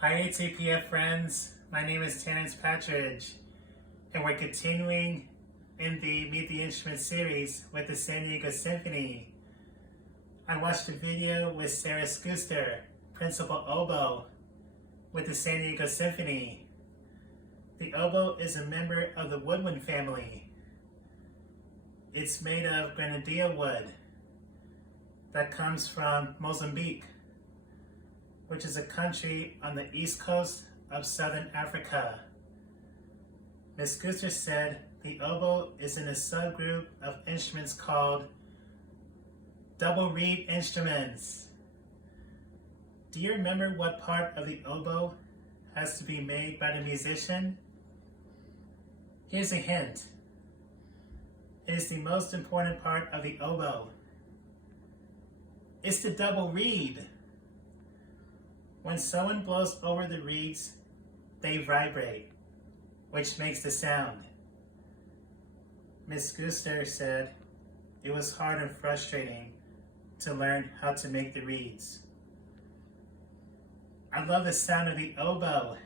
Hi ATPF friends, my name is Terrence Patridge, and we're continuing in the Meet the Instrument series with the San Diego Symphony. I watched a video with Sarah Schuster, Principal Oboe, with the San Diego Symphony. The oboe is a member of the woodwind family. It's made of grenadilla wood that comes from Mozambique, which is a country on the east coast of southern Africa. Ms. Schuster said the oboe is in a subgroup of instruments called double reed instruments. Do you remember what part of the oboe has to be made by the musician? Here's a hint. It is the most important part of the oboe. It's the double reed. When someone blows over the reeds, they vibrate, which makes the sound. Ms. Schuster said it was hard and frustrating to learn how to make the reeds. I love the sound of the oboe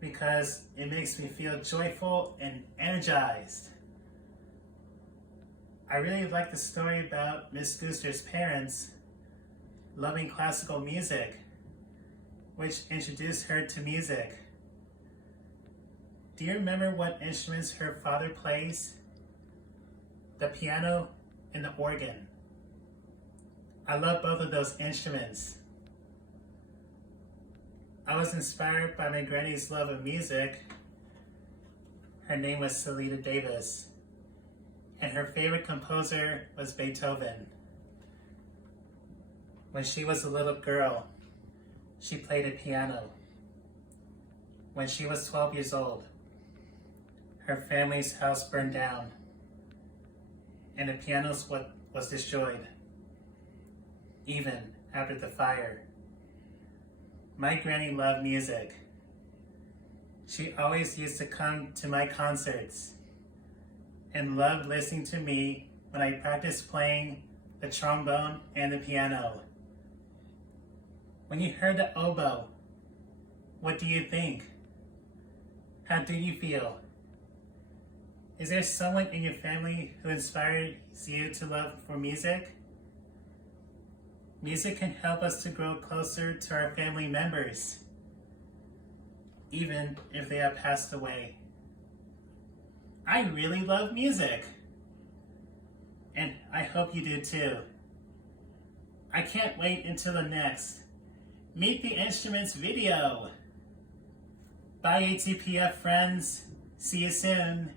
because it makes me feel joyful and energized. I really like the story about Ms. Schuster's parents loving classical music, which introduced her to music. Do you remember what instruments her father plays? The piano and the organ. I love both of those instruments. I was inspired by my granny's love of music. Her name was Selita Davis, and her favorite composer was Beethoven. When she was a little girl, she played the piano. When she was 12 years old, her family's house burned down, and the piano was destroyed, even after the fire. My granny loved music. She always used to come to my concerts and loved listening to me when I practiced playing the trombone and the piano. When you heard the oboe, what do you think? How do you feel? Is there someone in your family who inspires you to love for music? Music can help us to grow closer to our family members, even if they have passed away. I really love music, and I hope you do too. I can't wait until the next Meet the Instruments video. Bye ATPF friends, see you soon.